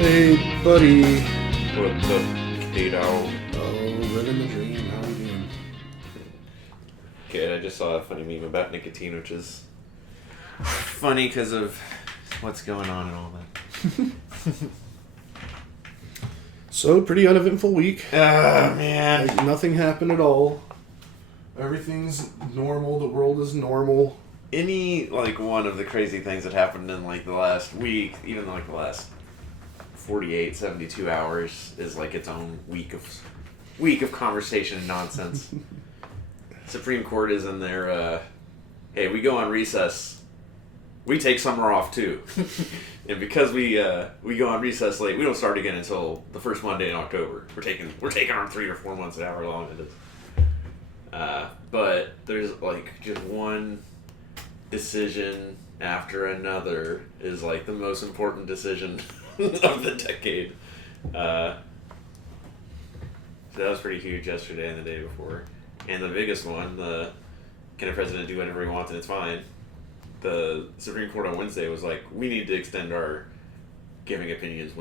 Hey, buddy. What's up, Kato? Oh, living the dream. How you doing? Good, I just saw a funny meme about nicotine, which is funny because of what's going on and all that. So, pretty uneventful week. Ah, man. Like, nothing happened at all. Everything's normal. The world is normal. Any, one of the crazy things that happened in, the last week, even, the last 48, 72 hours is, its own week of conversation and nonsense. Supreme Court is in there, hey, we go on recess. We take summer off, too. And because we go on recess late, we don't start again until the first Monday in October. We're taking our 3 or 4 months, however long it is. But there's, just one decision after another is, the most important decision of the decade. So that was pretty huge yesterday and the day before. And the biggest one, can a president do whatever he wants and it's fine? The Supreme Court on Wednesday was like, we need to extend our giving opinions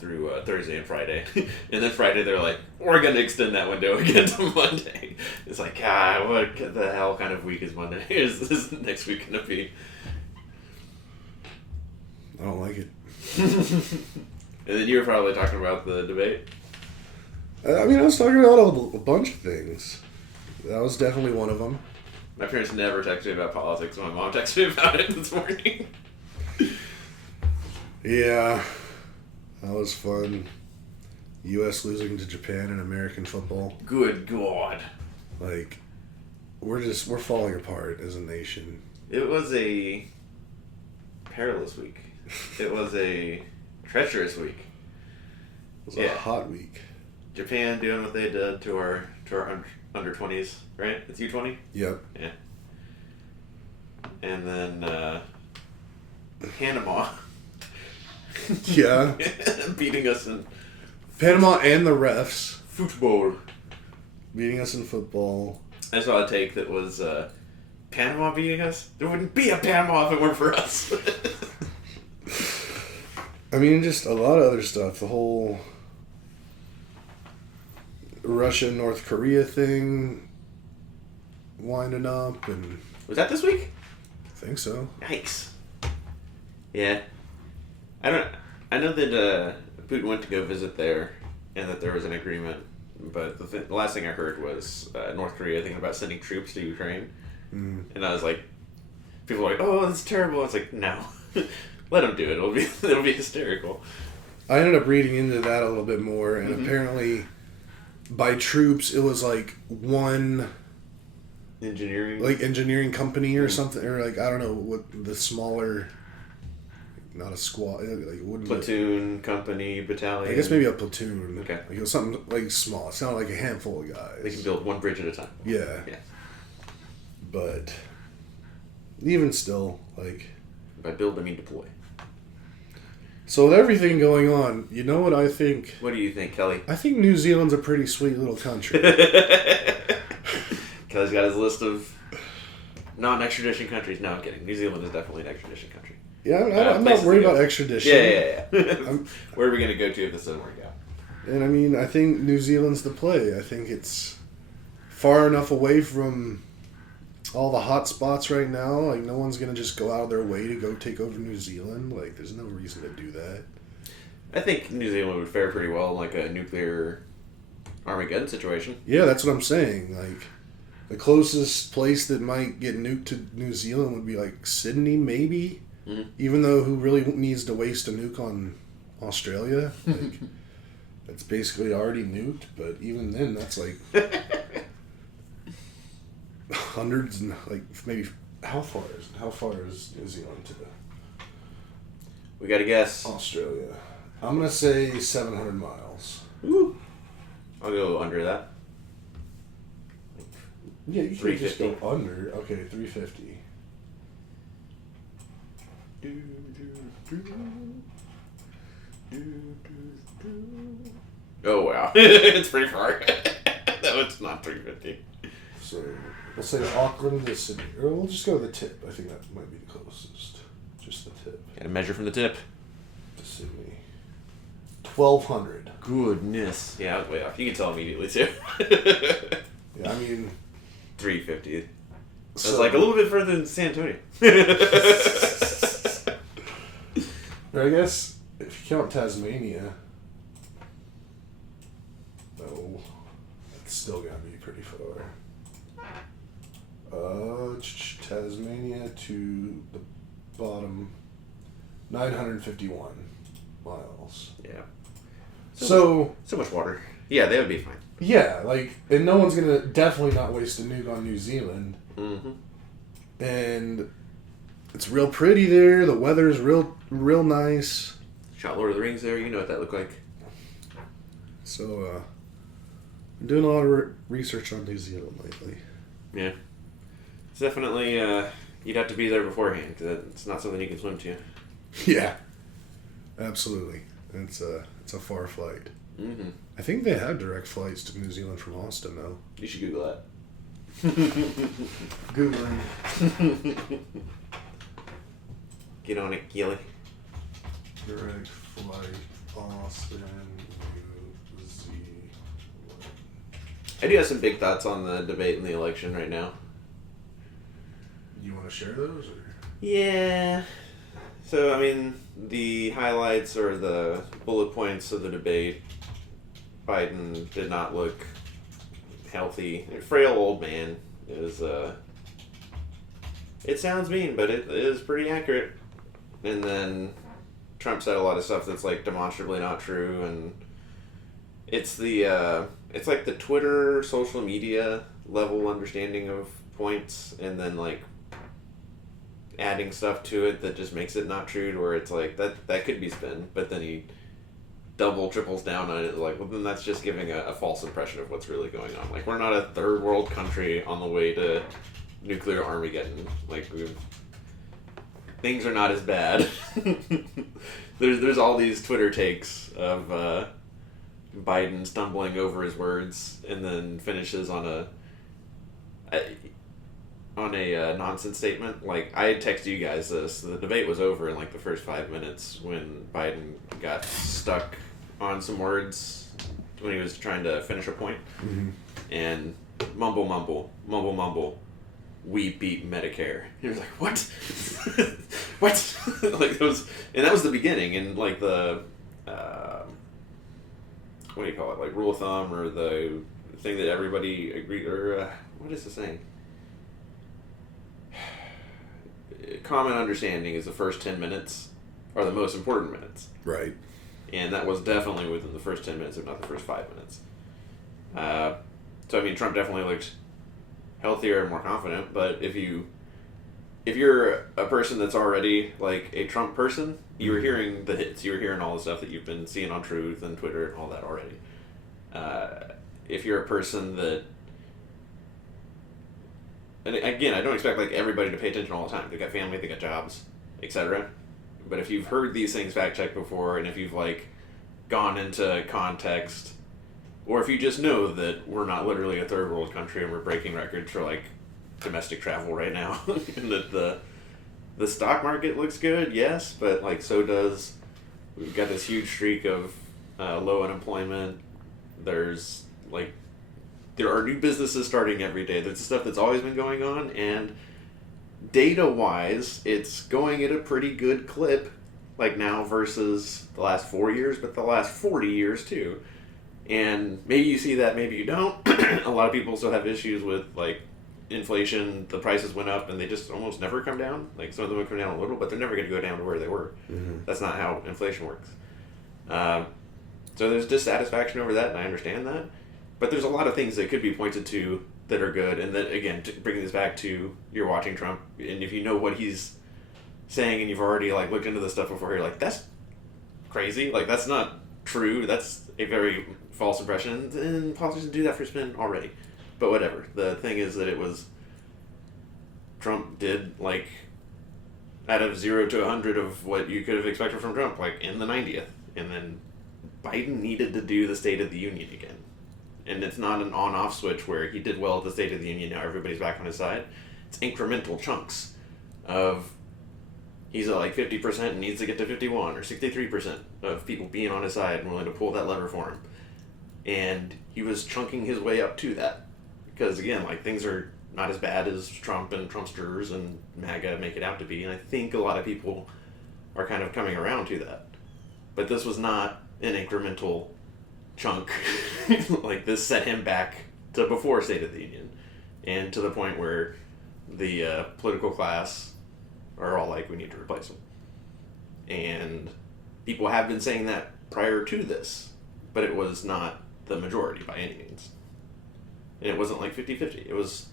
through Thursday and Friday. And then Friday they're like, we're going to extend that window again to Monday. It's like, what the hell kind of week is Monday? Is this next week going to be? I don't like it. And then you were probably talking about the debate. I was talking about a bunch of things. That was definitely one of them. My parents never texted me about politics. My mom texted me about it this morning. Yeah, that was fun. U.S. losing to Japan in American football. Good God. We're falling apart as a nation. It was a perilous week. It was a treacherous week. It was a hot week. Japan doing what they did to our under 20s, right? It's U20? Yep. Yeah. And then Panama. Yeah. Beating us in Panama and the refs. football. Beating us in football. I saw a take that was Panama beating us? There wouldn't be a Panama if it weren't for us. Just a lot of other stuff. The whole Russia North Korea thing winding up, and Was that this week? I think so. Yikes. Yeah. I know that Putin went to go visit there and that there was an agreement, but the last thing I heard was North Korea thinking about sending troops to Ukraine. And I was like, people were like, oh, that's terrible. I was like, no. Let them do it. It'll be hysterical. I ended up reading into that a little bit more, and apparently by troops it was one engineering company or something, or I don't know what the smaller, not a squad, it wouldn't platoon, company, battalion. I guess maybe a platoon. Okay. It was something small. It sounded like a handful of guys. They can build one bridge at a time. Yeah. Yeah. But even still, By build, I mean deploy. So with everything going on, you know what I think? What do you think, Kelly? I think New Zealand's a pretty sweet little country. Kelly's got his list of non-extradition countries. No, I'm kidding. New Zealand is definitely an extradition country. Yeah, I'm not worried about extradition. Yeah. Where are we going to go to if this doesn't work out? And I think New Zealand's the play. I think it's far enough away from all the hot spots right now. No one's going to just go out of their way to go take over New Zealand. There's no reason to do that. I think New Zealand would fare pretty well in a nuclear Armageddon situation. Yeah, that's what I'm saying. The closest place that might get nuked to New Zealand would be Sydney, maybe. Mm-hmm. Even though who really needs to waste a nuke on Australia? That's basically already nuked. But even then, that's hundreds and maybe how far is New Zealand to We got to guess. Australia? I'm gonna say 700 miles. Ooh. I'll go under that. Yeah, you can just go 350. under. Okay, 350. Oh wow, it's pretty far. No, it's not 350. So we'll say Auckland to Sydney. Or we'll just go to the tip. I think that might be the closest. Just the tip Gotta measure from the tip. to Sydney. 1,200. Goodness. Yeah, I was way off. You can tell immediately, too. Yeah, I mean... 350. So, It's like a little bit further than San Antonio. I guess, if you count Tasmania... No. That's still gotta be pretty far. Tasmania to the bottom... 951 miles. Yeah. So much water. Yeah, they would be fine. Yeah, like, and no one's gonna definitely not waste a nuke on New Zealand. Mm-hmm. And it's real pretty there. The weather's real nice. Shot Lord of the Rings there. You know what that looked like. So, I'm doing a lot of research on New Zealand lately. Yeah. It's definitely, you'd have to be there beforehand, because it's not something you can swim to. Yeah. Absolutely. It's a far flight. Mm-hmm. I think they have direct flights to New Zealand from Austin, though. You should Google that. Googling. Get on it, Keely. Direct flight, Austin, New Zealand. I do have some big thoughts on the debate and the election right now. You want to share those? Or? Yeah. So, I mean, the highlights or the bullet points of the debate, Biden did not look healthy. A frail old man is, it sounds mean, but it is pretty accurate. And then Trump said a lot of stuff that's, like, demonstrably not true, and it's it's like the Twitter, social media level understanding of points, and then, like, adding stuff to it that just makes it not true, to where it's like, that could be spin, but then he triples down on it, like, well, then that's just giving a false impression of what's really going on. Like, we're not a third world country on the way to nuclear Armageddon. Like, things are not as bad. There's all these Twitter takes of Biden stumbling over his words and then finishes on a nonsense statement. Like, I had texted you guys this. The debate was over in, like, the first 5 minutes when Biden got stuck on some words when he was trying to finish a point. Mm-hmm. And mumble, we beat Medicare. He was like, what? What? Like, that was the beginning, and, like, the, what do you call it? Like, rule of thumb, or the thing that everybody agreed, or, what is the saying? Common understanding is the first 10 minutes are the most important minutes. Right. And that was definitely within the first 10 minutes, if not the first 5 minutes. So, I mean, Trump definitely looked healthier and more confident, but if you're a person that's already, like, a Trump person, you were hearing the hits. You were hearing all the stuff that you've been seeing on Truth and Twitter and all that already. If you're a person that... And again, I don't expect, like, everybody to pay attention all the time. They got family, they got jobs, etc. But if you've heard these things fact-checked before, and if you've, like, gone into context, or if you just know that we're not literally a third world country and we're breaking records for, like, domestic travel right now, and that the stock market looks good, yes, but, like, so does... We've got this huge streak of low unemployment. There's, like... There are new businesses starting every day. There's stuff that's always been going on, and data-wise, it's going at a pretty good clip, like now versus the last 4 years, but the last 40 years too. And maybe you see that, maybe you don't. A lot of people still have issues with, like, inflation. The prices went up, and they just almost never come down. Like, some of them would come down a little, but they're never going to go down to where they were. Mm-hmm. That's not how inflation works. So there's dissatisfaction over that, and I understand that. But there's a lot of things that could be pointed to that are good, and that, again, bringing this back to, you're watching Trump, and if you know what he's saying, and you've already, like, looked into this stuff before, you're like, that's crazy, like, that's not true, that's a very false impression, and politicians do that for spin already. But whatever. The thing is that it was, Trump did, like, out of 0 to 100 of what you could have expected from Trump, like, in the 90th, and then Biden needed to do the State of the Union again. And it's not an on-off switch where he did well at the State of the Union, now everybody's back on his side. It's incremental chunks of he's at like 50% and needs to get to 51 or 63% of people being on his side and willing to pull that lever for him. And he was chunking his way up to that. Because, again, like, things are not as bad as Trump and Trumpsters and MAGA make it out to be. And I think a lot of people are kind of coming around to that. But this was not an incremental chunk. Like, this set him back to before State of the Union. And to the point where the political class are all like, we need to replace him. And people have been saying that prior to this. But it was not the majority by any means. And it wasn't like 50-50. It was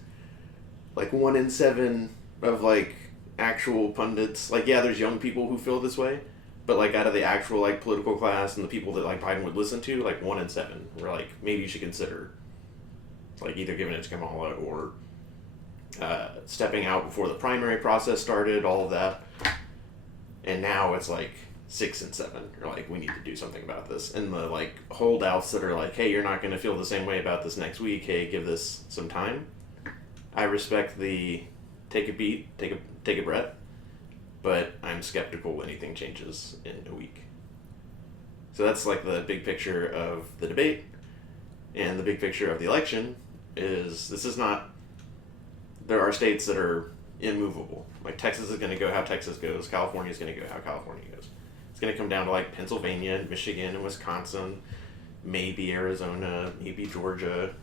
like 1 in 7 of like actual pundits. Like, yeah, there's young people who feel this way, but like out of the actual like political class and the people that like Biden would listen to, like 1 in 7 were like, maybe you should consider like either giving it to Kamala or stepping out before the primary process started, all of that. And now it's like 6 and 7 are like, we need to do something about this. And the like holdouts that are like, hey, you're not going to feel the same way about this next week. Hey, give this some time. I respect the take a beat, take a breath, but I'm skeptical anything changes in a week. So that's like the big picture of the debate, and the big picture of the election is this is not. There are states that are immovable. Like Texas is going to go how Texas goes. California is going to go how California goes. It's going to come down to like Pennsylvania, and Michigan, and Wisconsin, maybe Arizona, maybe Georgia.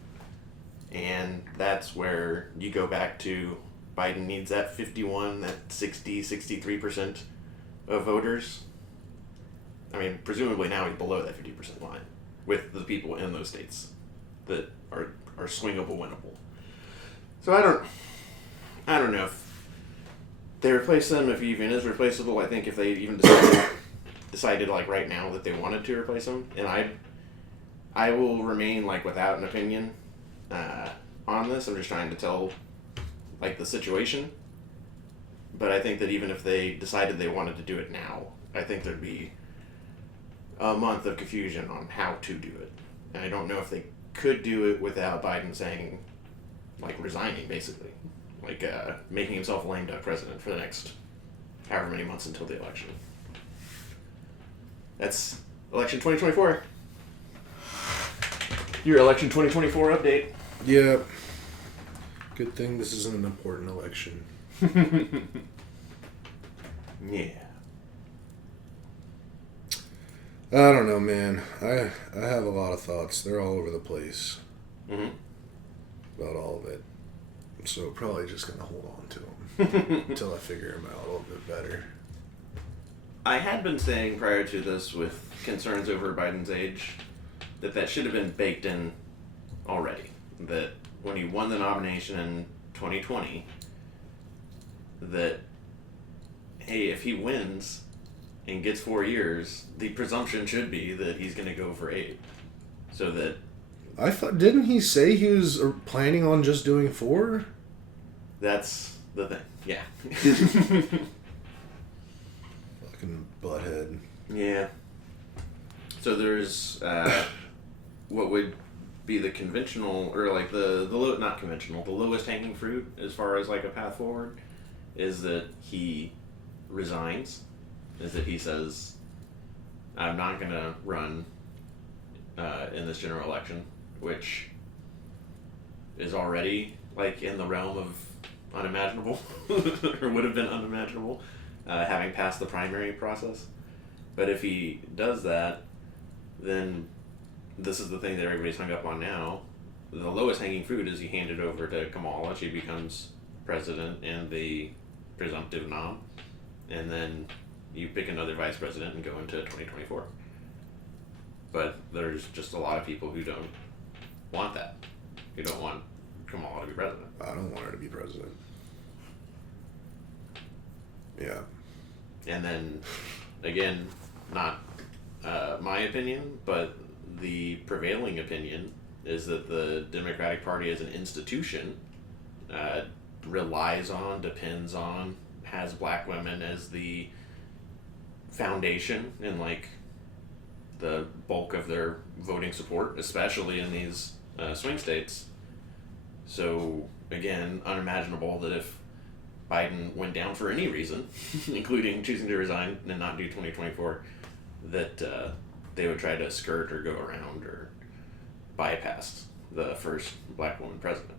And that's where you go back to Biden needs that 51, that 60, 63% of voters. I mean, presumably now he's below that 50% line with the people in those states that are swingable, winnable. So I don't know if they replace them, if he even is replaceable. I think if they even decided like right now that they wanted to replace him, and I will remain like without an opinion on this. I'm just trying to tell like the situation. But I think that even if they decided they wanted to do it now, I think there'd be a month of confusion on how to do it. And I don't know if they could do it without Biden saying, like, resigning, basically. Like, making himself a lame duck president for the next however many months until the election. That's election 2024. Your election 2024 update. Yeah. Good thing this isn't an important election. Yeah. I don't know, man. I have a lot of thoughts. They're all over the place. Mm-hmm. About all of it. So probably just going to hold on to them until I figure them out a little bit better. I had been saying prior to this with concerns over Biden's age that should have been baked in already. That when he won the nomination in 2020, that, hey, if he wins and gets 4 years, the presumption should be that he's going to go for 8. So that... I thought, didn't he say he was planning on just doing 4? That's the thing, yeah. Fucking butthead. Yeah. So there's what would be the conventional, or like the not conventional, the lowest hanging fruit as far as like a path forward is that he resigns, is that he says, I'm not going to run in this general election, which is already like in the realm of unimaginable, or would have been unimaginable, having passed the primary process. But if he does that, then this is the thing that everybody's hung up on now. The lowest hanging fruit is you hand it over to Kamala. She becomes president and the presumptive nom. And then you pick another vice president and go into 2024. But there's just a lot of people who don't want that. Who don't want Kamala to be president. I don't want her to be president. Yeah. And then, again, not my opinion, but the prevailing opinion is that the Democratic Party as an institution relies on, depends on, has black women as the foundation and like the bulk of their voting support, especially in these swing states. So again, unimaginable that if Biden went down for any reason, including choosing to resign and not do 2024, that they would try to skirt or go around or bypass the first black woman president.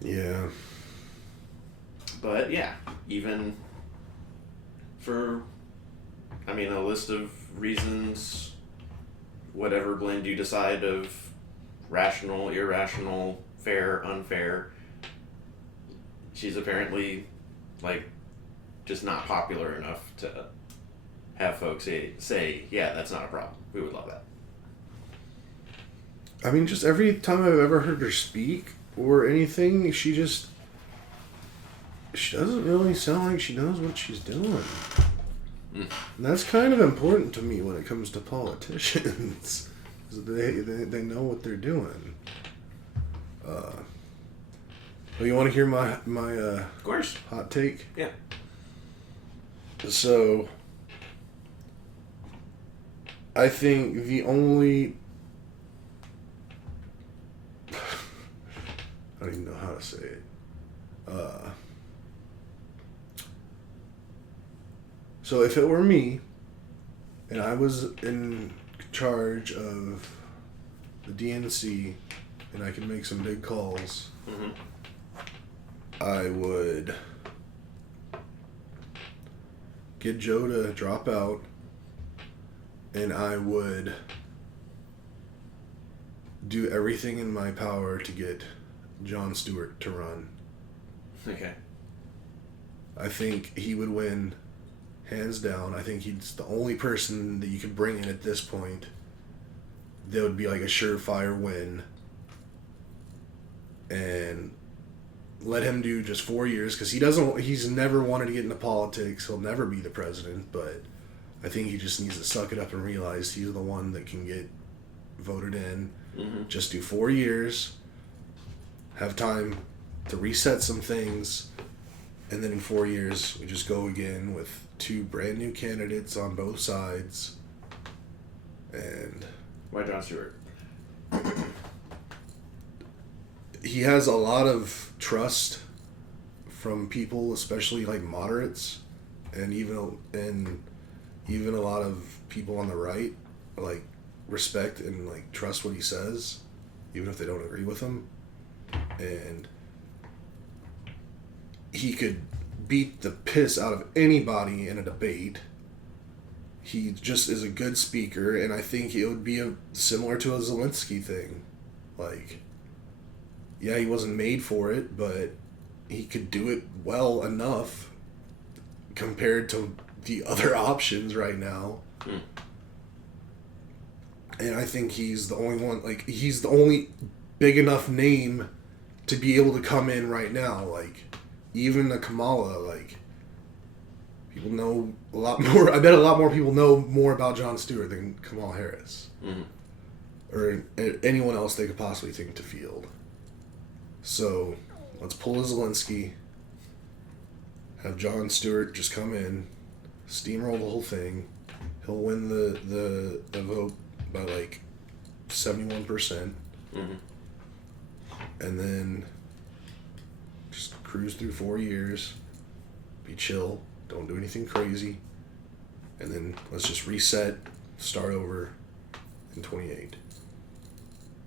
Yeah. But yeah, even for, I mean, a list of reasons, whatever blend you decide of rational, irrational, fair, unfair, she's apparently, like, just not popular enough to have folks say, yeah, that's not a problem. We would love that. I mean, just every time I've ever heard her speak or anything, she doesn't really sound like she knows what she's doing. And that's kind of important to me when it comes to politicians. They know what they're doing. Well, you want to hear my Of course. hot take? Yeah. So, I think the only... I don't even know how to say it. So if it were me, and I was in charge of the DNC, and I could make some big calls, Mm-hmm. I would get Joe to drop out, and I would do everything in my power to get Jon Stewart to run. Okay. I think he would win, hands down. I think he's the only person that you could bring in at this point that would be like a surefire win. And let him do just 4 years, because he's never wanted to get into politics. He'll never be the president, but I think he just needs to suck it up and realize he's the one that can get voted in. Mm-hmm. Just do 4 years, have time to reset some things, and then in 4 years we just go again with 2 brand new candidates on both sides. And Why Jon Stewart? he has a lot of trust from people, especially like moderates, and even a lot of people on the right, like, respect and like trust what he says, even if they don't agree with him. And he could beat the piss out of anybody in a debate. He just is a good speaker, and I think it would be similar to a Zelensky thing. Like, yeah, he wasn't made for it, but he could do it well enough compared to the other options right now. Hmm. And I think he's the only one, like, he's the only big enough name to be able to come in right now. Like, even the Kamala, like, people know a lot more. I bet a lot more people know more about Jon Stewart than Kamala Harris. Mm-hmm. Or anyone else they could possibly think to field. So, let's pull a Zelensky, have Jon Stewart just come in, steamroll the whole thing. He'll win the vote by like 71%. Mm-hmm. And then just cruise through 4 years, be chill, don't do anything crazy, and then let's just reset, start over in 28.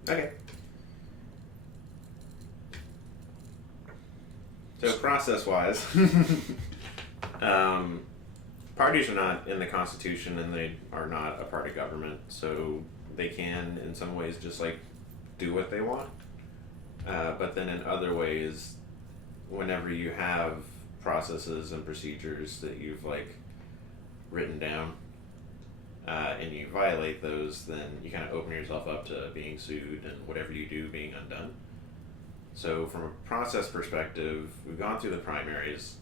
Okay. So process-wise, parties are not in the Constitution, and they are not a part of government, so they can, in some ways, just like do what they want. But then in other ways, whenever you have processes and procedures that you've like written down, and you violate those, then you kind of open yourself up to being sued and whatever you do being undone. So from a process perspective, we've gone through the primaries.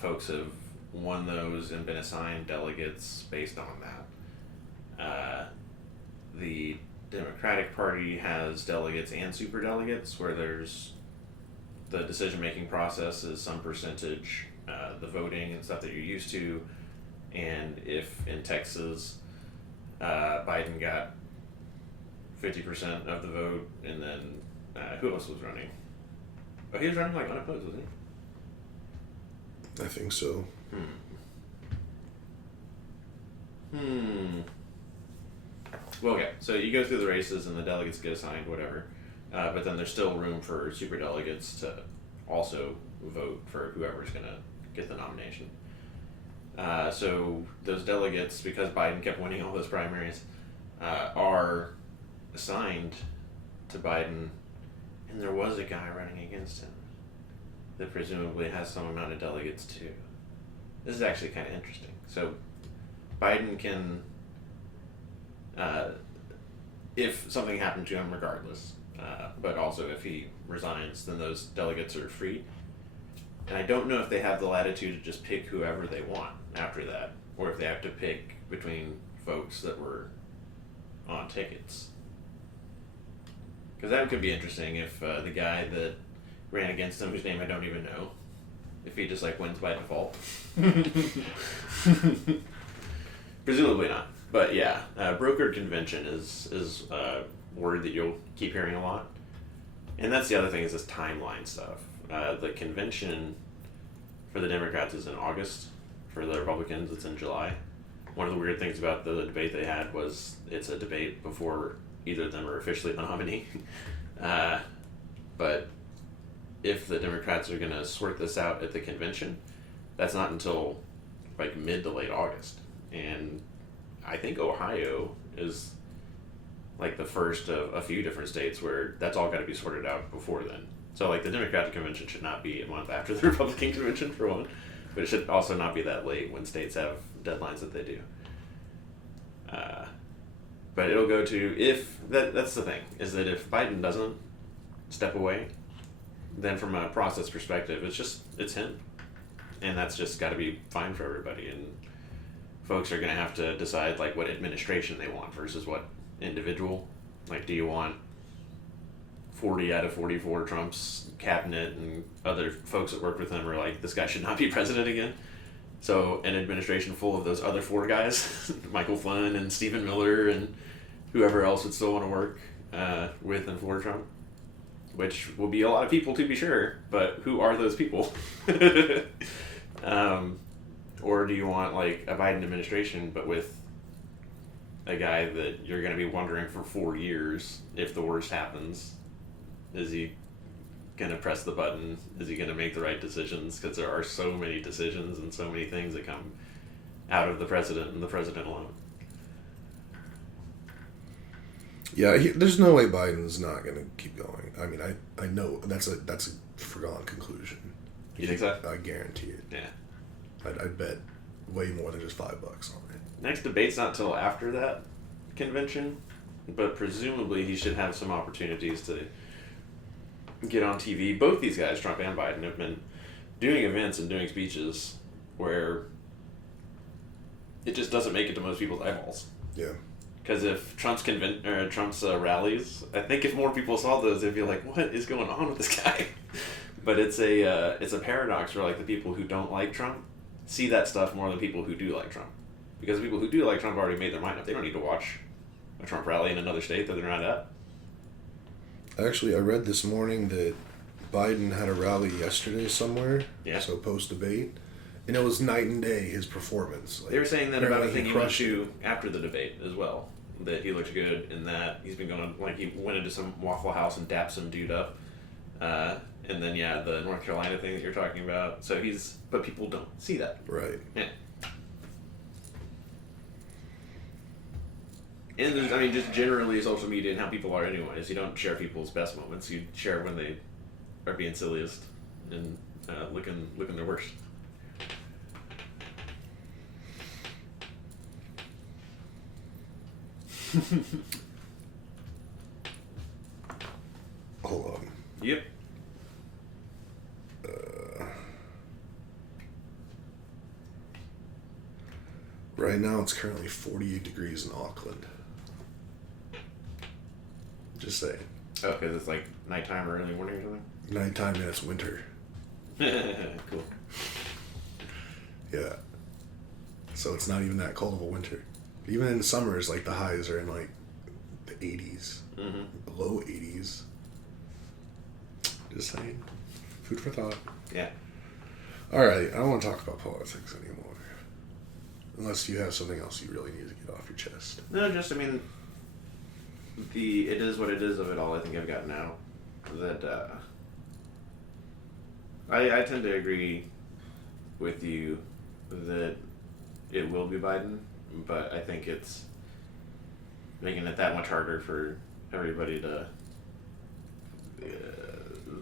Folks have won those and been assigned delegates based on that. The Democratic Party has delegates and superdelegates, where there's the decision-making process is some percentage, the voting and stuff that you're used to. And if in Texas, Biden got 50% of the vote, and then who else was running? Oh, he was running like unopposed, wasn't I think so. Well, okay. So you go through the races and the delegates get assigned, whatever. But then there's still room for super delegates to also vote for whoever's going to get the nomination. So those delegates, because Biden kept winning all those primaries, are assigned to Biden, and there was a guy running against him that presumably has some amount of delegates too. This is actually kind of interesting. So Biden can, if something happened to him regardless, but also if he resigns, then those delegates are free. And I don't know if they have the latitude to just pick whoever they want after that, or if they have to pick between folks that were on tickets. Because that could be interesting if the guy that ran against him, whose name I don't even know, if he just like wins by default. Presumably not. But yeah, brokered convention is a word that you'll keep hearing a lot. And that's the other thing, is this timeline stuff. The convention for the Democrats is in August. For the Republicans, it's in July. One of the weird things about the debate they had was it's a debate before either of them are officially the nominee. But if the Democrats are going to sort this out at the convention, that's not until like mid to late August. And I think Ohio is like the first of a few different states where that's all got to be sorted out before then. So like the Democratic convention should not be a month after the Republican convention, for one, but it should also not be that late when states have deadlines that they do. But it'll go to, if that's the thing, is that if Biden doesn't step away, then from a process perspective, it's him, and that's just got to be fine for everybody. And folks are going to have to decide like what administration they want versus what individual. Like, do you want 40 out of 44 Trump's cabinet and other folks that work with him are like, this guy should not be president again? So an administration full of those other four guys, Michael Flynn and Stephen Miller and whoever else would still want to work with and for Trump, which will be a lot of people to be sure, but who are those people? Or do you want like a Biden administration, but with a guy that you're going to be wondering for 4 years if the worst happens? Is he going to press the button? Is he going to make the right decisions? Because there are so many decisions and so many things that come out of the president and the president alone. Yeah, there's no way Biden's not going to keep going. I mean, I know that's a foregone conclusion. You think so? I guarantee it. Yeah. I'd bet way more than just $5 on it. Next debate's not till after that convention, but presumably he should have some opportunities to get on TV. Both these guys, Trump and Biden, have been doing events and doing speeches where it just doesn't make it to most people's eyeballs. Yeah. Because if Trump's rallies, I think if more people saw those, they'd be like, "What is going on with this guy?" But it's a paradox where like the people who don't like Trump see that stuff more than people who do like Trump, because people who do like Trump already made their mind up. They don't need to watch a Trump rally in another state that they're not at. Actually, I read this morning that Biden had a rally yesterday somewhere. Yeah. So post-debate. And it was night and day, his performance. Like, they were saying that about a thing he went crushed to after the debate as well. That he looked good in that. He's been going, like, he went into some Waffle House and dapped some dude up. And then, yeah, the North Carolina thing that you're talking about. So but people don't see that. Right. Yeah. And there's, I mean, just generally social media and how people are anyways. You don't share people's best moments. You share when they are being silliest and looking their worst. Hold on. Yep. Right now it's currently 48 degrees in Auckland. Just saying. Oh, because it's like nighttime or early morning or something? Nighttime and it's winter. Cool. Yeah. So it's not even that cold of a winter. Even in summers, like the highs are in like the 80s. Mm-hmm. Low 80s. Just saying. Food for thought. Yeah. All right, I don't want to talk about politics anymore. Unless you have something else you really need to get off your chest. No, just, I mean, it is what it is of it all. I think I've gotten out that I tend to agree with you that it will be Biden, but I think it's making it that much harder for everybody to.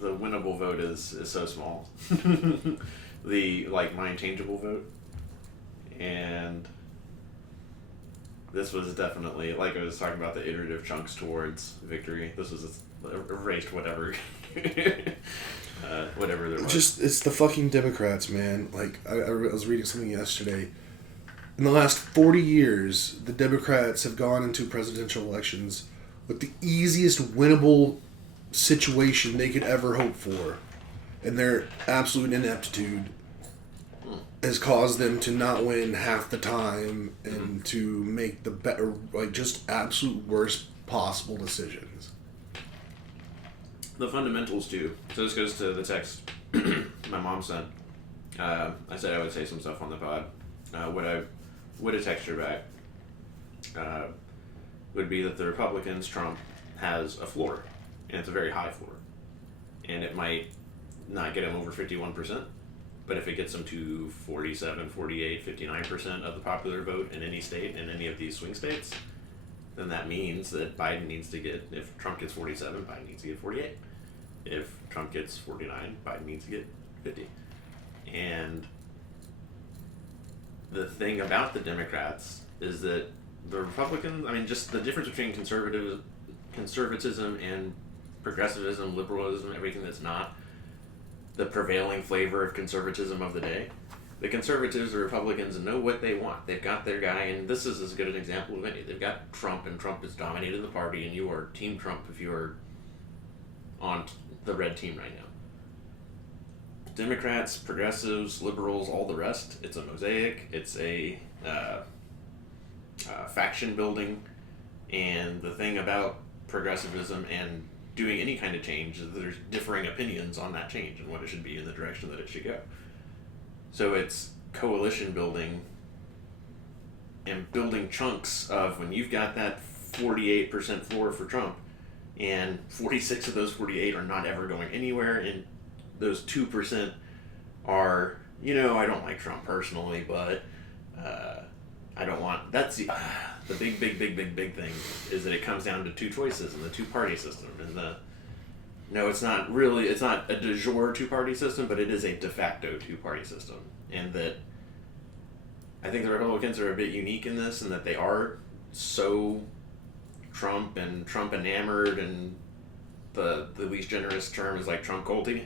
The winnable vote is so small. The mind changeable vote, and this was definitely, like I was talking about, the iterative chunks towards victory. This was erased whatever. Whatever there was. It's the fucking Democrats, man. Like, I was reading something yesterday. In the last 40 years, the Democrats have gone into presidential elections with the easiest winnable situation they could ever hope for. And their absolute ineptitude has caused them to not win half the time and to make the better, just absolute worst possible decisions. The fundamentals too. So this goes to the text my mom sent. I said I would say some stuff on the pod. What I would have texted her back would be that the Republicans, Trump, has a floor. And it's a very high floor. And it might not get him over 51%. But if it gets him to 47, 48, 59% of the popular vote in any state, in any of these swing states, then that means that Biden needs to get, if Trump gets 47, Biden needs to get 48. If Trump gets 49, Biden needs to get 50. And the thing about the Democrats is that the Republicans, I mean, just the difference between conservatism and progressivism, liberalism, everything that's not the prevailing flavor of conservatism of the day. The conservatives or Republicans know what they want. They've got their guy, and this is as good an example of any. They've got Trump, and Trump has dominated the party, and you are Team Trump if you are on the red team right now. Democrats, progressives, liberals, all the rest, it's a mosaic, it's a faction building, and the thing about progressivism and doing any kind of change is there's differing opinions on that change and what it should be in the direction that it should go. So it's coalition building and building chunks of when you've got that 48% floor for Trump and 46 of those 48 are not ever going anywhere, and those 2% are, I don't like Trump personally, but I don't want, that's the big thing is that it comes down to two choices in the two-party system. And it's not a de jure two-party system, but it is a de facto two-party system. And that I think the Republicans are a bit unique in this, and that they are so Trump enamored, and the least generous term is like Trump culty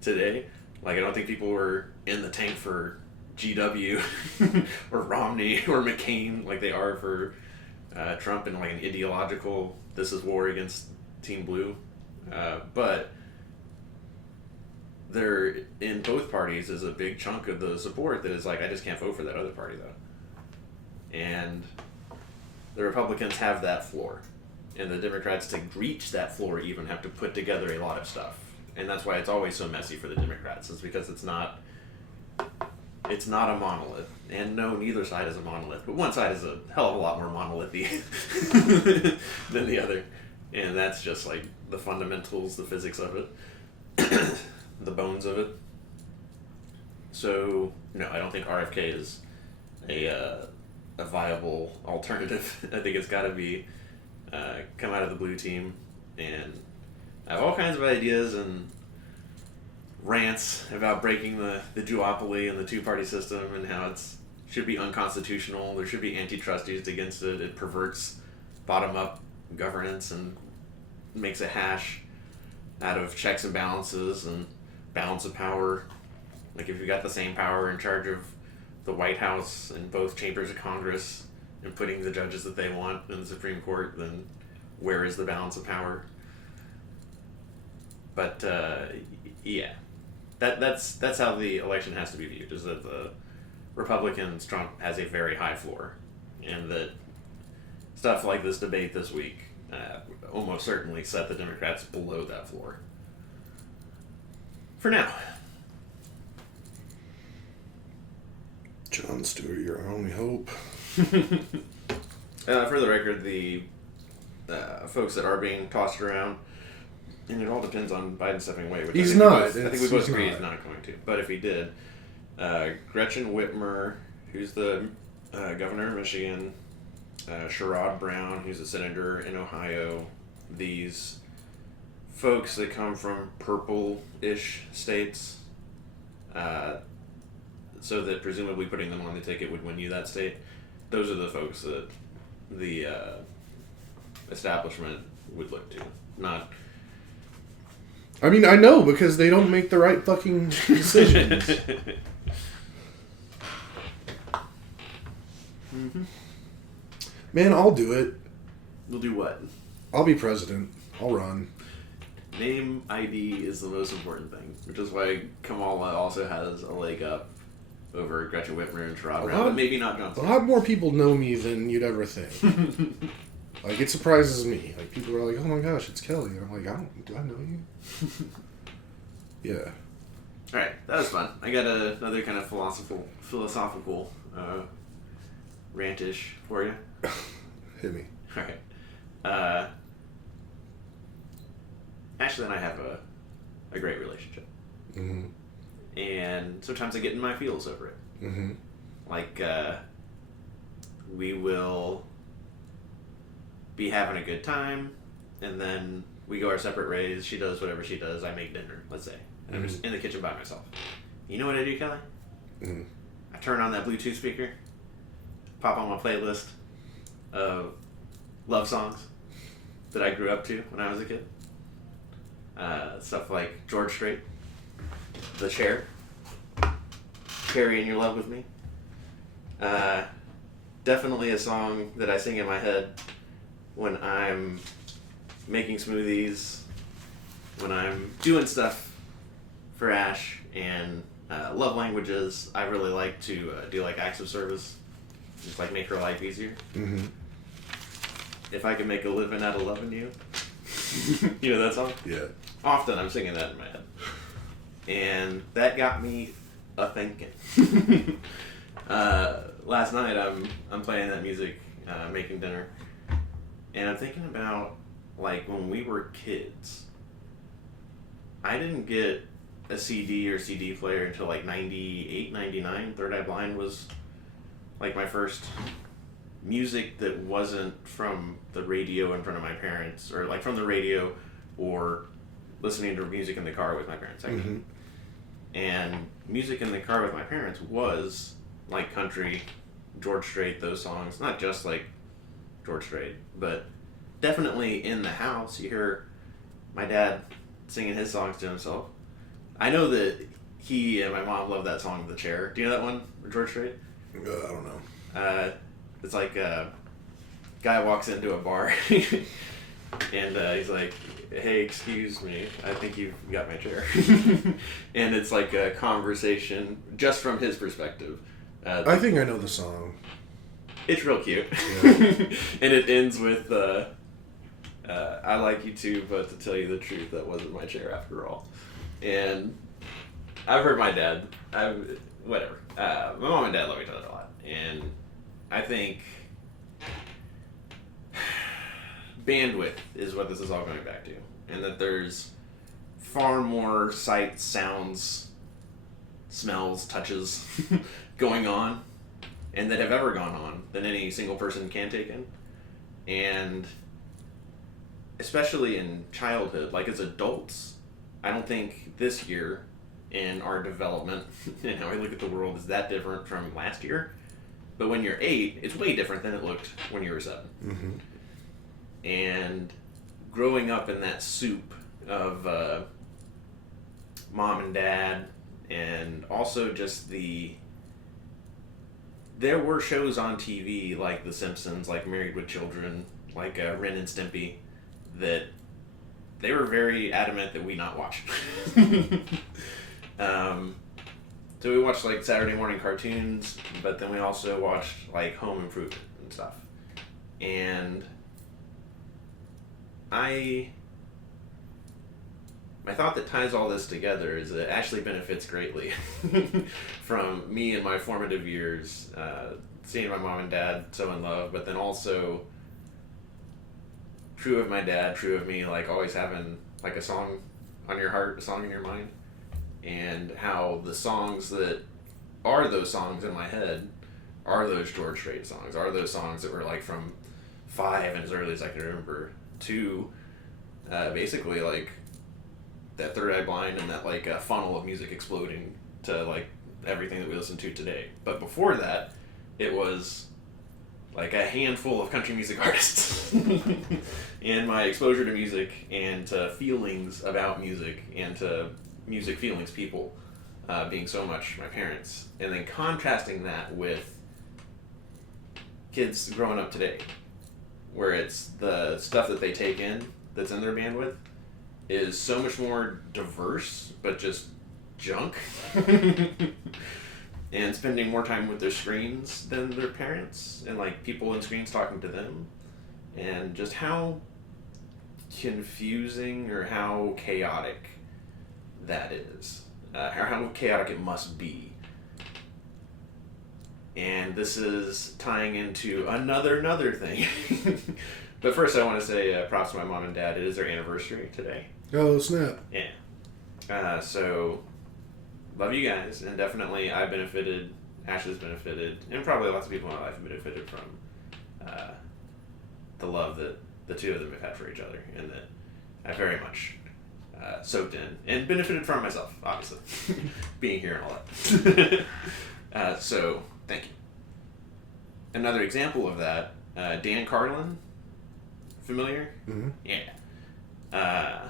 today. Like, I don't think people were in the tank for GW or Romney or McCain like they are for Trump, in like an ideological, this is war against Team Blue. But there, in both parties, is a big chunk of the support that is like, I just can't vote for that other party though. And the Republicans have that floor. And the Democrats, to reach that floor, even have to put together a lot of stuff. And that's why it's always so messy for the Democrats, is because it's not a monolith. And no, neither side is a monolith. But one side is a hell of a lot more monolithy than the other. And that's just like the fundamentals, the physics of it, the bones of it. So, no, I don't think RFK is a viable alternative. I think it's got to be come out of the blue team. And I have all kinds of ideas and rants about breaking the duopoly and the two-party system and how should be unconstitutional. There should be antitrust used against it. It perverts bottom-up governance and makes a hash out of checks and balances and balance of power. Like, if you got the same power in charge of the White House and both chambers of Congress and putting the judges that they want in the Supreme Court, then where is the balance of power? But yeah, that's how the election has to be viewed, is that the Republicans, Trump has a very high floor, and that stuff like this debate this week almost certainly set the Democrats below that floor. For now. Jon Stewart, your only hope. For the record, the folks that are being tossed around, and it all depends on Biden stepping away. Which He's I not. I think we both agree not. he's not going to. But if he did, Gretchen Whitmer, who's the governor of Michigan, Sherrod Brown, who's a senator in Ohio, these folks that come from purple-ish states, so that presumably putting them on the ticket would win you that state. Those are the folks that the establishment would look to. Not. I mean, I know, because they don't make the right fucking decisions. Mm-hmm. Man, I'll do it. You'll do what? I'll be president. I'll run. Name ID is the most important thing, which is why Kamala also has a leg up over Gretchen Whitmer and Sherrod Brown, but maybe not Jon A Stewart. lot more people know me than you'd ever think. Like, it surprises me. Like, people are like, oh my gosh, it's Kelly. And I'm like, do I know you? Yeah. Alright, that was fun. I got another kind of philosophical rantish for you. Hit me. Alright. Ashley and I have a great relationship. Mm-hmm. And sometimes I get in my feels over it. Mm-hmm. Like, we will be having a good time, and then we go our separate ways. She does whatever she does. I make dinner, let's say. And I'm just in the kitchen by myself. You know what I do, Kelly? Mm-hmm. I turn on that Bluetooth speaker, pop on my playlist of love songs that I grew up to when I was a kid. Stuff like George Strait, The Chair, Carry in Your Love With Me. Definitely a song that I sing in my head when I'm making smoothies, when I'm doing stuff for Ash, and love languages. I really like to do like acts of service, just like make her life easier. Mm-hmm. If I could make a living out of loving you. You know that song? Yeah. Often I'm singing that in my head. And that got me a thinking. Last night I'm playing that music, making dinner, and I'm thinking about like when we were kids. I didn't get a CD or CD player until like 98, 99. Third Eye Blind was like my first music that wasn't from the radio in front of my parents, or like from the radio or listening to music in the car with my parents. Mm-hmm. And music in the car with my parents was like country, George Strait, those songs. Not just like George Strait, but definitely in the house you hear my dad singing his songs to himself. I know that he and my mom love that song, The Chair. Do you know that one, George Strait? I don't know. It's like a guy walks into a bar and he's like, hey, excuse me, I think you've got my chair. And it's like a conversation just from his perspective. I think I know the song. It's real cute. Yeah. And it ends with, I like you too, but to tell you the truth, that wasn't my chair after all. And I've heard my dad, whatever. My mom and dad love each other a lot. And I think bandwidth is what this is all going back to. And that there's far more sights, sounds, smells, touches going on, and that have ever gone on, than any single person can take in. And especially in childhood, like as adults, I don't think this year in our development and how we look at the world is that different from last year. But when you're 8, it's way different than it looked when you were 7. Mm-hmm. And growing up in that soup of mom and dad, and also just there were shows on TV like The Simpsons, like Married with Children, like Ren and Stimpy, that they were very adamant that we not watch. So we watched like Saturday morning cartoons, but then we also watched like Home Improvement and stuff. And I my thought that ties all this together is that it actually benefits greatly from me in my formative years, seeing my mom and dad so in love, but then also true of my dad, true of me, like always having like a song on your heart, a song in your mind, and how the songs that are those songs in my head are those George Strait songs, are those songs that were like from 5 and as early as I can remember to basically like that Third Eye Blind and that like funnel of music exploding to like everything that we listen to today. But before that, it was like a handful of country music artists and my exposure to music and to feelings about music and to music feelings people being so much my parents, and then contrasting that with kids growing up today where it's the stuff that they take in that's in their bandwidth is so much more diverse but just junk and spending more time with their screens than their parents and like people in screens talking to them, and just how confusing or how chaotic that is, or how chaotic it must be. And this is tying into another thing. But first I want to say props to my mom and dad. It is their anniversary today. Oh, snap. Yeah. So love you guys, and definitely I benefited, Ashley's benefited, and probably lots of people in my life have benefited from the love that the two of them have had for each other, and that I very much soaked in and benefited from myself, obviously, being here and all that. So thank you. Another example of that, Dan Carlin, familiar? Mm-hmm. Yeah.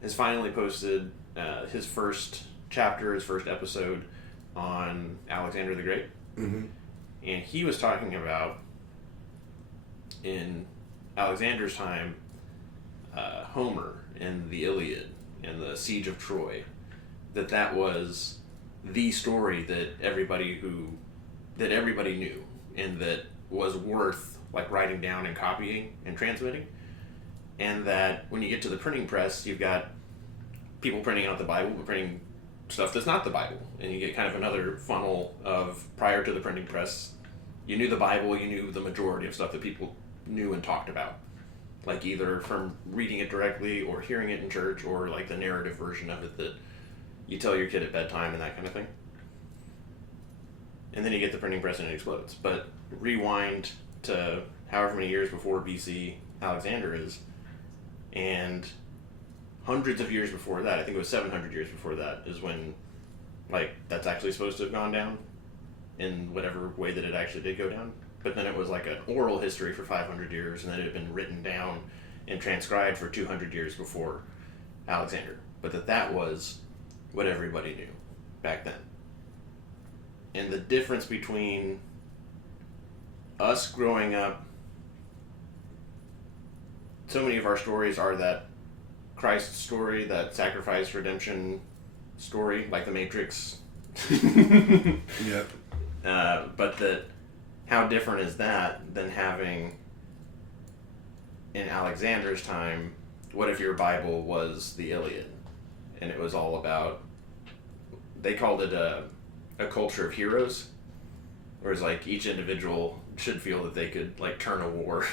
Has finally posted his first chapter, his first episode on Alexander the Great. Mm-hmm. And he was talking about, in Alexander's time, Homer and the Iliad and the Siege of Troy, that was the story that everybody knew and that was worth like writing down and copying and transmitting. And that when you get to the printing press, you've got people printing out the Bible, but printing stuff that's not the Bible. And you get kind of another funnel of, prior to the printing press, you knew the Bible, you knew the majority of stuff that people knew and talked about. Like either from reading it directly or hearing it in church, or like the narrative version of it that you tell your kid at bedtime and that kind of thing. And then you get the printing press and it explodes. But rewind to however many years before BC Alexander is, and hundreds of years before that, I think it was 700 years before that, is when like that's actually supposed to have gone down in whatever way that it actually did go down. But then it was like an oral history for 500 years, and then it had been written down and transcribed for 200 years before Alexander. But that was what everybody knew back then. And the difference between us growing up, so many of our stories are that Christ story, that sacrifice redemption story, like the Matrix. Yeah. But that, how different is that than having, in Alexander's time, what if your Bible was the Iliad? And it was all about, they called it a culture of heroes, whereas like each individual should feel that they could like turn a war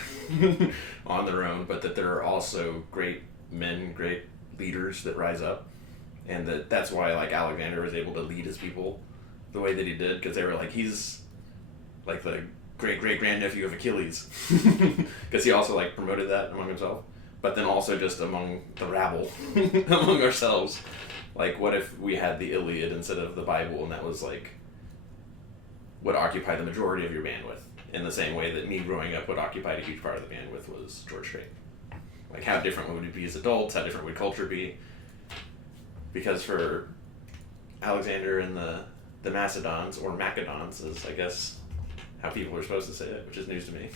on their own, but that there are also great men, great leaders that rise up, and that's why like Alexander was able to lead his people the way that he did, because they were like, he's like the great-great-grandnephew of Achilles, because he also like promoted that among himself, but then also just among the rabble, among ourselves, like what if we had the Iliad instead of the Bible, and that was like what occupied the majority of your bandwidth, in the same way that me growing up, what occupied a huge part of the bandwidth was George Strait. Like how different would we be as adults, how different would culture be, because for Alexander and the Macedons, or Macedons, is I guess how people are supposed to say it, which is news to me.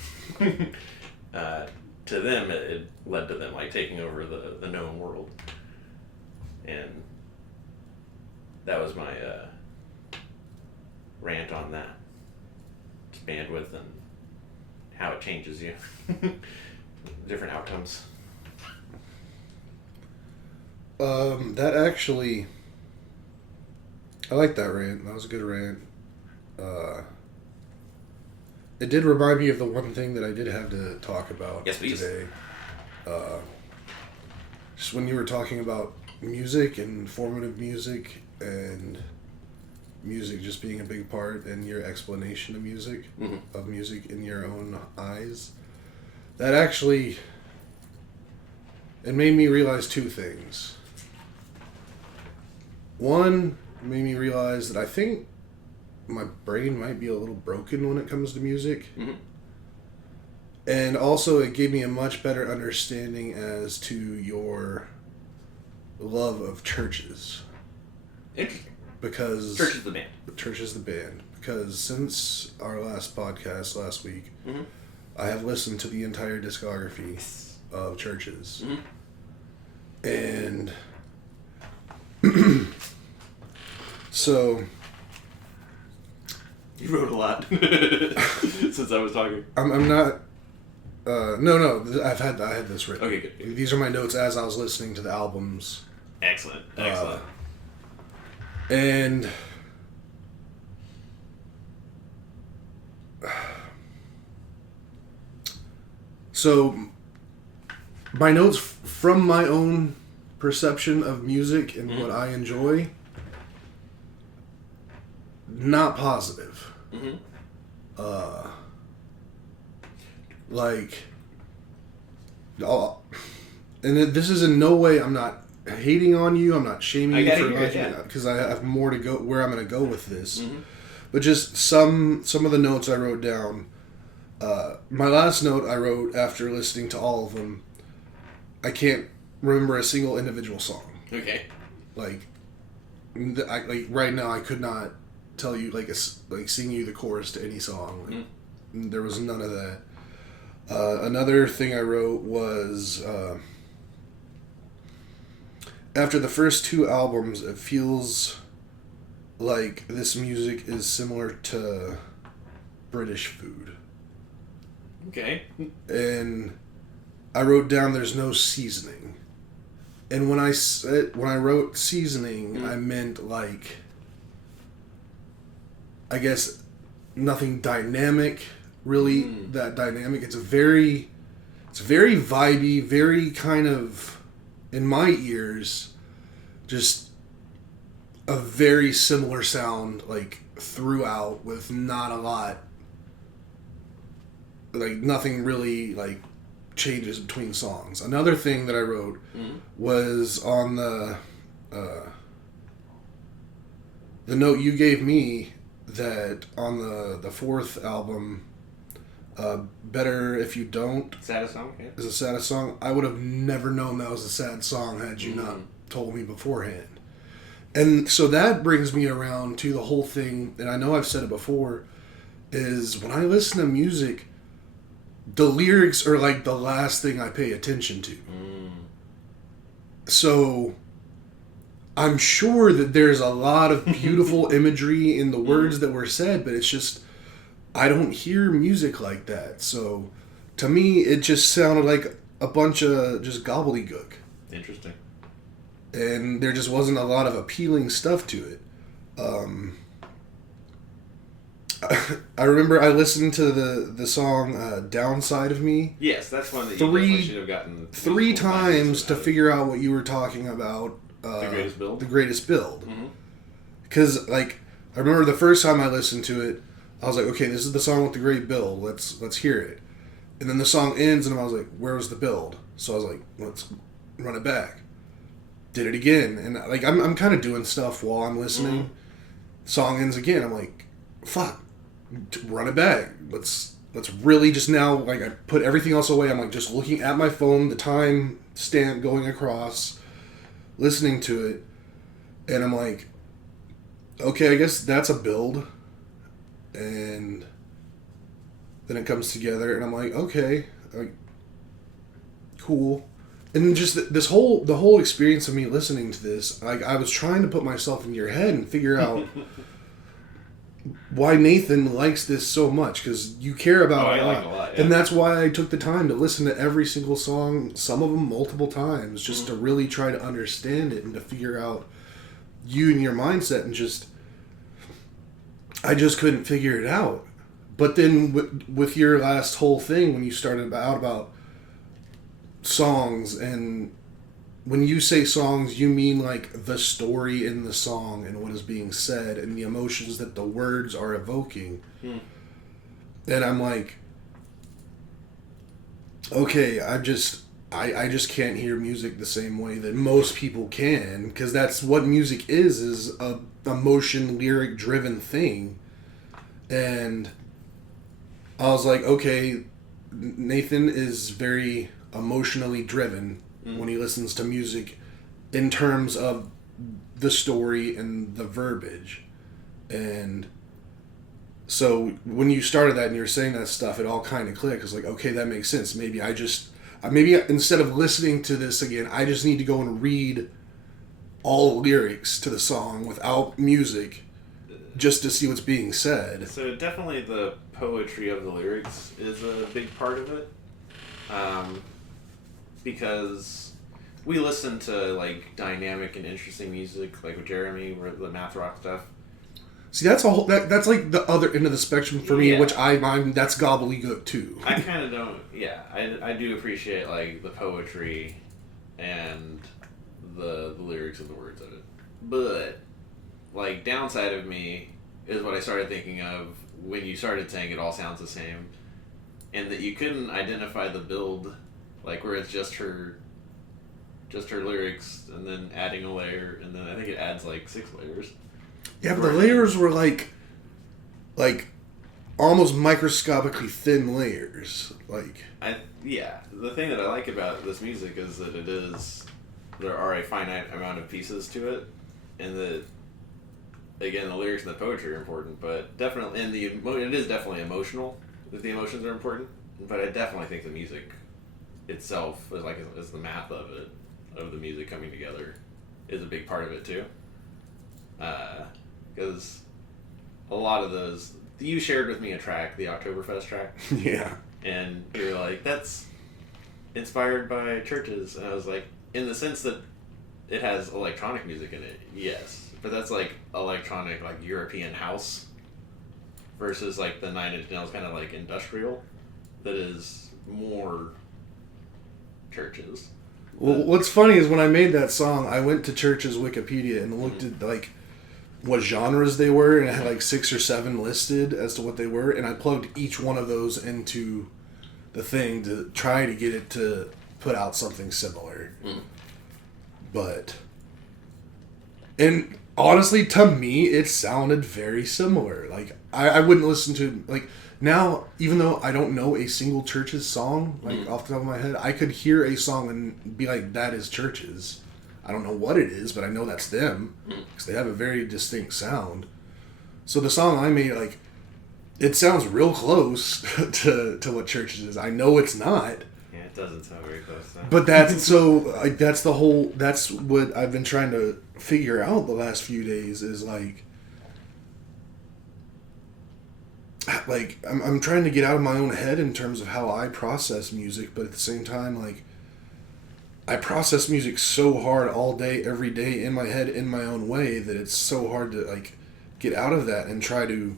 To them, it led to them like taking over the known world, and that was my rant on that. Just bandwidth and how it changes you, different outcomes. That actually, I like that rant. That was a good rant. It did remind me of the one thing that I did have to talk about today. Just when you were talking about music and formative music and music just being a big part and your explanation of music, in your own eyes, that actually, it made me realize two things. One, it made me realize that I think my brain might be a little broken when it comes to music. And also it gave me a much better understanding as to your love of churches. Interesting. Because Church is the band. Church is the band. Because since our last podcast last week, I have listened to the entire discography of Churches. And so you wrote a lot since I was talking. I'm not. No. I had this written. Okay, good. These are my notes as I was listening to the albums. Excellent. And so my notes from my own perception of music and what I enjoy, not positive. And this is in no way, I'm not hating on you, I'm not shaming you for liking it, because I have more to go, where I'm going to go with this. But just some of the notes I wrote down. My last note I wrote after listening to all of them, I can't remember a single individual song. Okay. Like right now I could not tell you sing you the chorus to any song. There was none of that. Another thing I wrote was after the first two albums, it feels like this music is similar to British food. Okay. And I wrote down there's no seasoning. And when I wrote seasoning, I meant I guess nothing dynamic, really that dynamic. It's very vibey, very kind of, in my ears, just a very similar sound throughout, with not a lot, nothing really changes between songs. Another thing that I wrote was on the note you gave me, that on the fourth album, Better If You Don't, Saddest song, yeah. is a saddest song. I would have never known that was a sad song had you not told me beforehand. And so that brings me around to the whole thing, and I know I've said it before, is when I listen to music, the lyrics are the last thing I pay attention to. So I'm sure that there's a lot of beautiful imagery in the words that were said, but it's just, I don't hear music like that. So to me, it just sounded like a bunch of just gobbledygook. Interesting. And there just wasn't a lot of appealing stuff to it. I remember I listened to the song Downside of Me. Yes, that's one that you definitely should have gotten 3 times to figure out what you were talking about. The Greatest Build? The Greatest Build. Because, I remember the first time I listened to it, I was like, okay, this is the song with the great build. Let's hear it. And then the song ends, and I was like, where was the build? So I was like, let's run it back. Did it again. And, I'm kind of doing stuff while I'm listening. Song ends again. I'm like, fuck. Run it back. Let's really just now, I put everything else away. I'm just looking at my phone, the time stamp going across, listening to it, and I'm like, okay, I guess that's a build. And then it comes together, and I'm like, okay, cool. And then just the whole experience of me listening to this, I was trying to put myself in your head and figure out why Nathan likes this so much, because you care about it a lot. I like it a lot, yeah. And that's why I took the time to listen to every single song, some of them multiple times, just to really try to understand it and to figure out you and your mindset, and I just couldn't figure it out. But then with your last whole thing, when you started out about songs, and when you say songs, you mean like the story in the song and what is being said and the emotions that the words are evoking. And I'm like, okay, I just can't hear music the same way that most people can, because that's what music is a emotion, lyric driven thing. And I was like, okay, Nathan is very emotionally driven when he listens to music in terms of the story and the verbiage. And so when you started that and you're saying that stuff, it all kind of clicked. It's like, okay, that makes sense. Maybe instead of listening to this again, I just need to go and read all lyrics to the song without music just to see what's being said. So definitely the poetry of the lyrics is a big part of it. Because we listen to like dynamic and interesting music, like with Jeremy, or the math rock stuff. See, that's that's like the other end of the spectrum for me, which I'm that's gobbledygook too. I kind of don't. Yeah, I do appreciate like the poetry and the lyrics of the words of it, but like downside of me is what I started thinking of when you started saying it all sounds the same, and that you couldn't identify the build. Like where it's just her lyrics and then adding a layer, and then I think it adds like 6 layers. Yeah, but the layers were like almost microscopically thin layers. The thing that I like about this music is that there are a finite amount of pieces to it, and that again the lyrics and the poetry are important, but definitely it is definitely emotional. That the emotions are important, but I definitely think the music itself is the math of it, of the music coming together, is a big part of it too. Because a lot of those, you shared with me a track, the Oktoberfest track. Yeah. And you were like, that's inspired by churches. And I was like, in the sense that it has electronic music in it, yes. But that's like electronic, like European house, versus like the Nine Inch Nails kind of like industrial, that is more churches. Well, what's funny is when I made that song, I went to Church's Wikipedia and looked at like what genres they were, and it had like 6 or 7 listed as to what they were, and I plugged each one of those into the thing to try to get it to put out something similar. And honestly, to me, it sounded very similar. Like I wouldn't listen to like. Now, even though I don't know a single Church's song, like off the top of my head, I could hear a song and be like, that is Church's. I don't know what it is, but I know that's them, because they have a very distinct sound. So the song I made, like, it sounds real close to what Church's is. I know it's not. Yeah, it doesn't sound very close. So. But that's that's what I've been trying to figure out the last few days, is like I'm trying to get out of my own head in terms of how I process music, but at the same time, like, I process music so hard all day, every day in my head, in my own way, that it's so hard to like get out of that and try to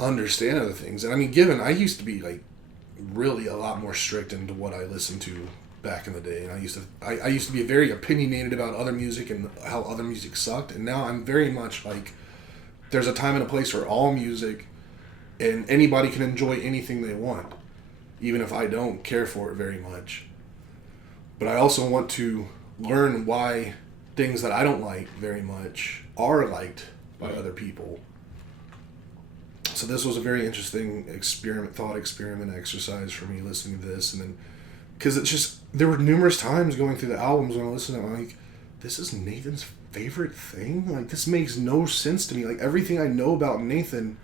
understand other things. And I mean, given I used to be like really a lot more strict into what I listened to back in the day, and I used to be very opinionated about other music and how other music sucked, and now I'm very much like, there's a time and a place for all music. And anybody can enjoy anything they want, even if I don't care for it very much. But I also want to learn why things that I don't like very much are liked by other people. So this was a very interesting thought experiment exercise for me, listening to this. And then, because it's just, there were numerous times going through the albums when I listened to them, I'm like, this is Nathan's favorite thing? Like, this makes no sense to me. Like, everything I know about Nathan,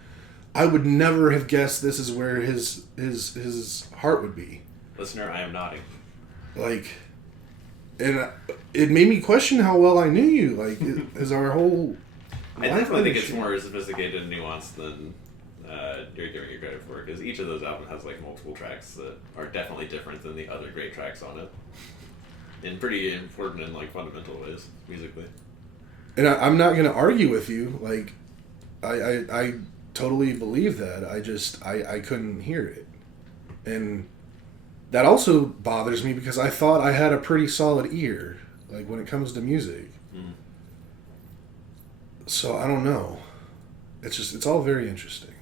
I would never have guessed this is where his heart would be. Listener, I am nodding. Like, and it made me question how well I knew you. Like, is our whole I definitely think it's more sophisticated and nuanced than you're giving it credit for, because each of those albums has like multiple tracks that are definitely different than the other great tracks on it, in pretty important and like fundamental ways musically. And I'm not going to argue with you. Like, I totally believe that. I couldn't hear it, and that also bothers me because I thought I had a pretty solid ear, like when it comes to music. Mm. So I don't know. It's all very interesting.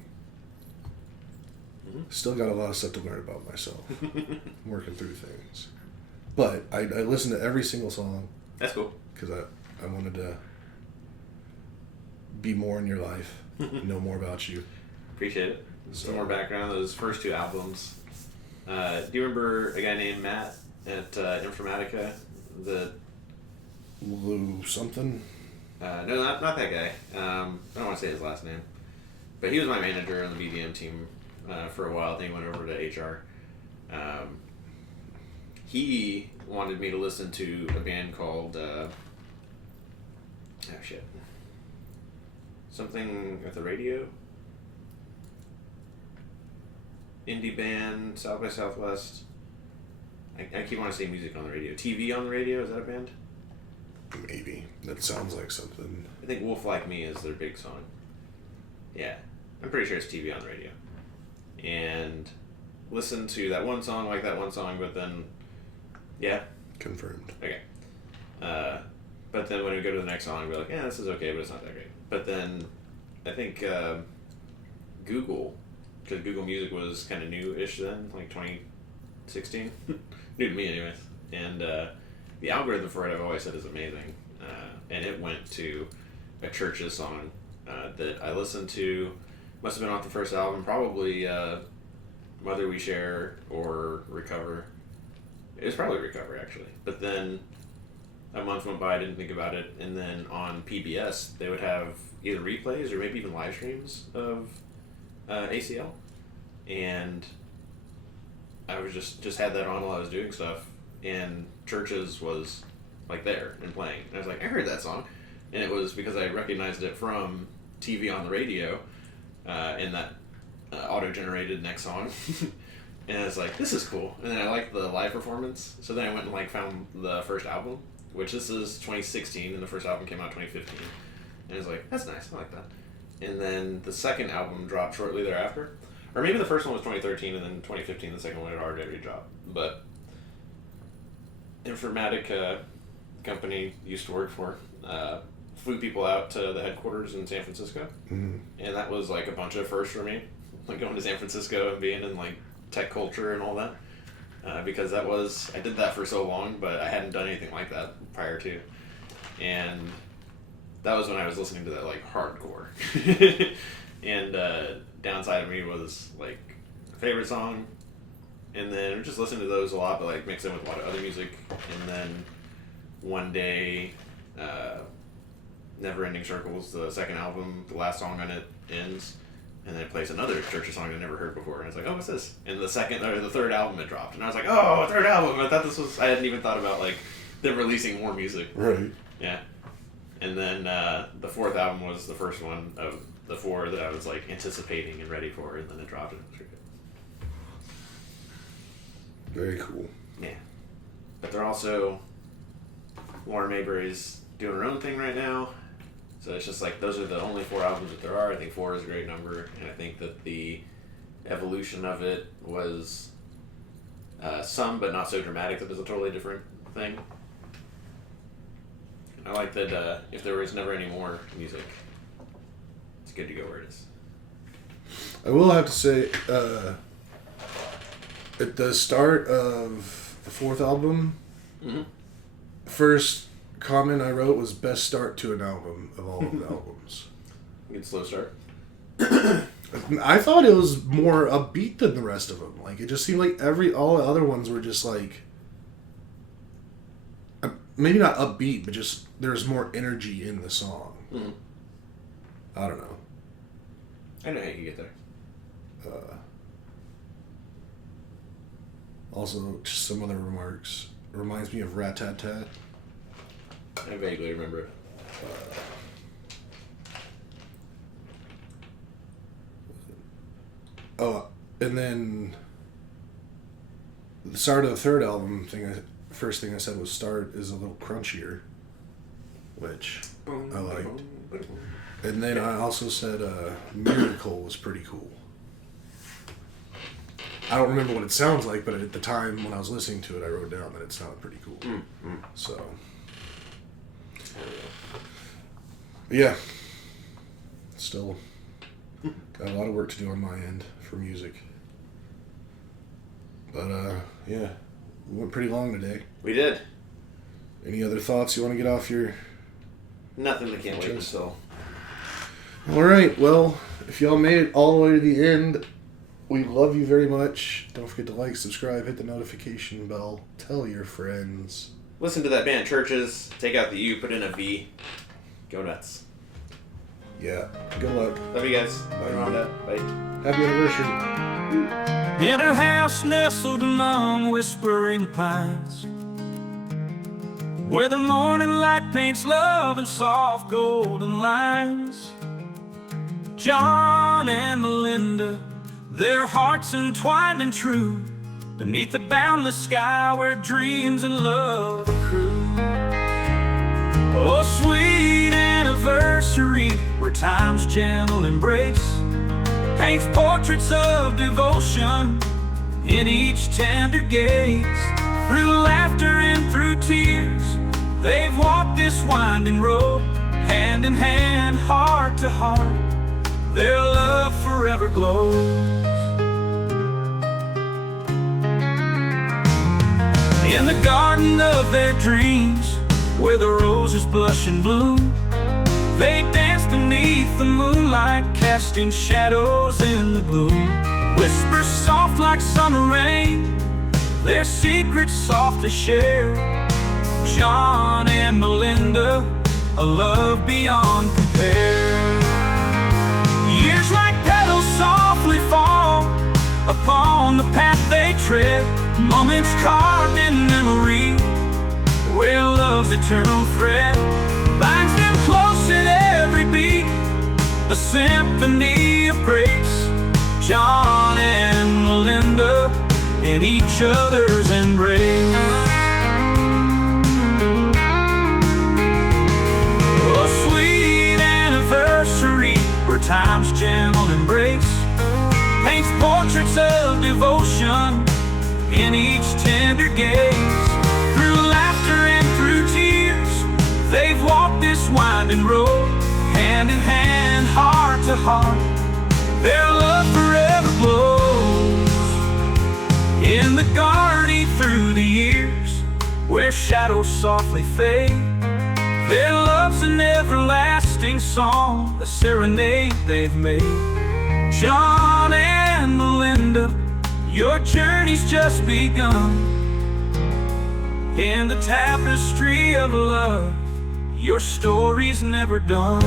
Mm-hmm. Still got a lot of stuff to learn about myself. I'm working through things. But I listened to every single song. That's cool. Because I wanted to be more in your life, know more about you. Appreciate it. Some more background on those first two albums. Do you remember a guy named Matt at Informatica? Lou something? No, not that guy. I don't want to say his last name. But he was my manager on the BDM team for a while. Then he went over to HR. He wanted me to listen to a band called... something with the radio? Indie band, South by Southwest. I keep wanting to say music on the radio. TV on the radio, is that a band? Maybe. That sounds like something. I think Wolf Like Me is their big song. Yeah. I'm pretty sure it's TV on the radio. And listen to that one song, like that one song, but then... Yeah? Confirmed. Okay. But then when we go to the next song, we're like, yeah, this is okay, but it's not that great. But then I think Google, because Google Music was kind of new-ish then, like 2016. New to me anyways. And the algorithm for it, I've always said, is amazing. And it went to a Church's song that I listened to, must have been off the first album, probably Mother We Share or Recover. It was probably Recover, actually. But then a month went by, I didn't think about it, and then on PBS, they would have either replays or maybe even live streams of ACL. And I was just had that on while I was doing stuff, and Church's was like there and playing. And I was like, I heard that song. And it was because I recognized it from TV on the radio in that auto-generated next song. And I was like, this is cool. And then I liked the live performance. So then I went and like found the first album, which this is 2016, and the first album came out 2015. And I was like, that's nice, I like that. And then the second album dropped shortly thereafter. Or maybe the first one was 2013, and then 2015 the second one had already dropped. But Informatica company used to work for flew people out to the headquarters in San Francisco. Mm-hmm. And that was like a bunch of firsts for me. Like going to San Francisco and being in like tech culture and all that. Because I did that for so long, but I hadn't done anything like that prior to. And that was when I was listening to that like hardcore. And Downside of Me was like a favorite song. And then just listening to those a lot, but like mix in with a lot of other music. And then one day, Never Ending Circles, the second album, the last song on it ends. And then it plays another Church song I'd never heard before. And it's like, oh, what's this? And the third album had dropped. And I was like, oh, a third album. I thought I hadn't even thought about like them releasing more music. Right. Yeah. And then the fourth album was the first one of the four that I was like anticipating and ready for. And then it dropped and it was pretty good. Very cool. Yeah. But they're also, Lauren Mayberry's doing her own thing right now. So it's just like, those are the only 4 albums that there are. I think 4 is a great number, and I think that the evolution of it was some, but not so dramatic that it was a totally different thing. I like that if there was never any more music, it's good to go where it is. I will have to say, at the start of the 4th album, Mm-hmm. first comment I wrote was best start to an album of all of the albums. Good slow start. I thought it was more upbeat than the rest of them. Like, it just seemed like all the other ones were just like, maybe not upbeat, but just there's more energy in the song. Mm-hmm. I don't know. I know how you get there. Also, just some other remarks. It reminds me of Rat Tat Tat. I vaguely remember it. Oh, and then the start of the third album first thing I said was start is a little crunchier, which I liked. And then I also said Miracle was pretty cool. I don't remember what it sounds like, but at the time when I was listening to it, I wrote down that it sounded pretty cool. So, yeah. Still got a lot of work to do on my end for music. But, yeah. We went pretty long today. We did. Any other thoughts you want to get off your... Nothing that can't wait until... Alright, well, if y'all made it all the way to the end, we love you very much. Don't forget to like, subscribe, hit the notification bell, tell your friends. Listen to that band, Churches. Take out the U, put in a V. Go nuts. Yeah, good luck. Love you guys. Bye. Rhonda. Bye. Happy anniversary. In her house nestled among whispering pines, where the morning light paints love in soft golden lines, John and Melinda, their hearts entwined and true, beneath the boundless sky where dreams and love accrue. Oh, sweet anniversary, where time's gentle embrace paints portraits of devotion in each tender gaze. Through laughter and through tears, they've walked this winding road, hand in hand, heart to heart. Their love forever glows. In the garden of their dreams, where the roses blush and bloom, they dance beneath the moonlight, casting shadows in the gloom. Whispers soft like summer rain, their secrets softly share. John and Melinda, a love beyond compare. Years like petals softly fall upon the path they tread, moments carved in memory, where love's eternal thread binds them close in every beat, a symphony of grace. John and Melinda in each other's embrace. Oh, sweet anniversary, where time's gentle embrace paints portraits of devotion in each tender gaze. Through laughter and through tears, they've walked this winding road, hand in hand, heart to heart. Their love forever glows. In the garden through the years, where shadows softly fade, their love's an everlasting song, a serenade they've made. John and Melinda, your journey's just begun. In the tapestry of love, your story's never done.